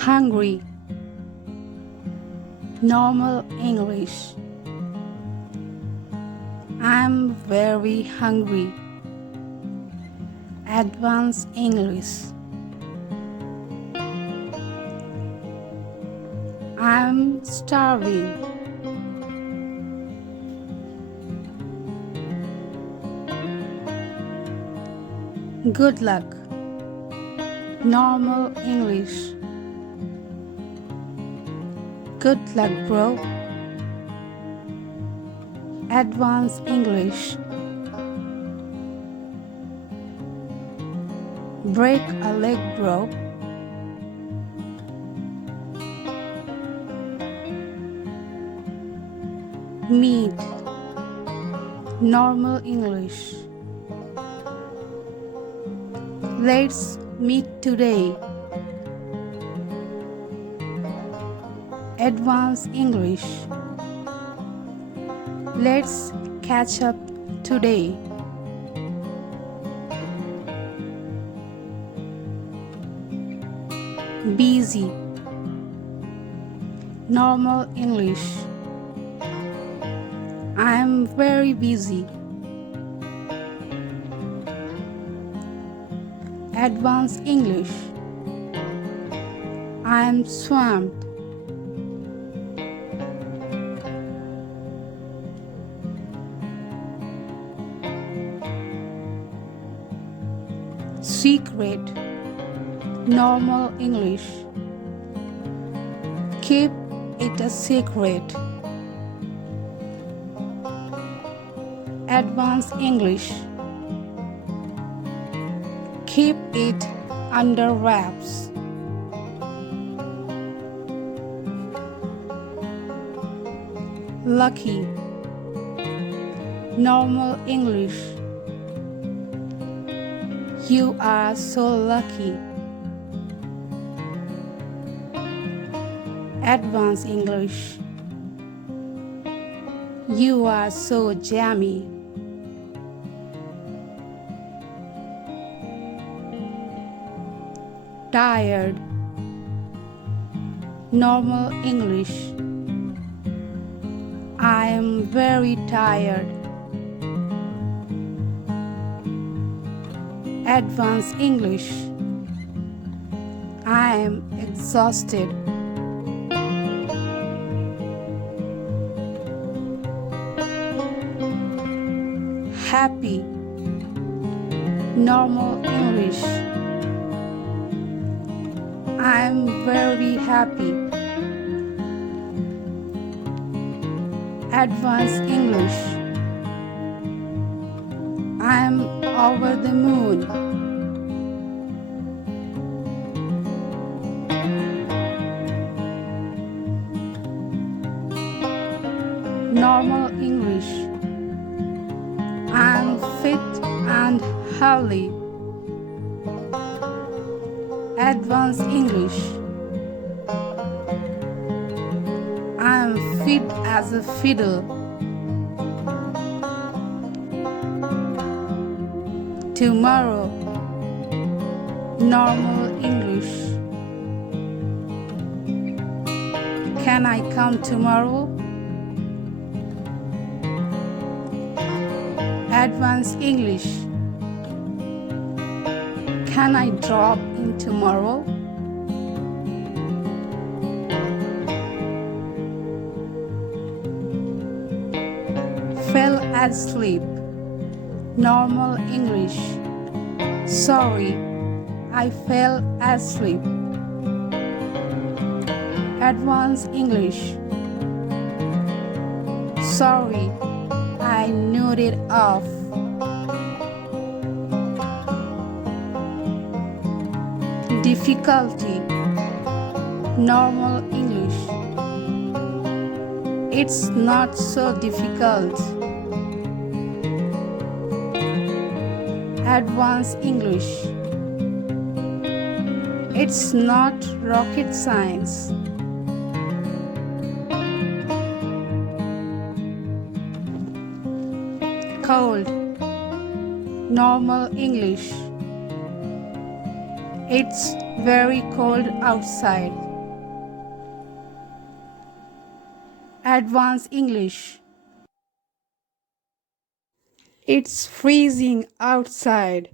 Hungry. Normal English. I'm very hungry. Advanced English. I'm starving. Good luck. Normal English. Good luck, bro. Advanced English. Break a leg, bro. Meet. Normal English. Let's meet today. Advanced English. Let's catch up today. Busy. Normal English. I'm very busy. Advanced English. I'm swamped. Secret. Normal English. Keep it a secret. Advanced English. Keep it under wraps. Lucky. Normal English. You are so lucky. Advanced English. You are so jammy. Tired. Normal English. I am very tired. Advanced English. I am exhausted. Happy. Normal English. I am very happy. Advanced English. I am over the moon. Normal English. I am fit and healthy. Advanced English. I am fit as a fiddle. Tomorrow. Normal English. Can I come tomorrow? Advanced English. Can I drop in tomorrow? Fell asleep. Normal English. Sorry, I fell asleep. Advanced English. Sorry, I nodded off. Difficulty. Normal English. It's not so difficult. Advanced English. It's not rocket science. Cold. Normal English. It's very cold outside. Advanced English. It's freezing outside.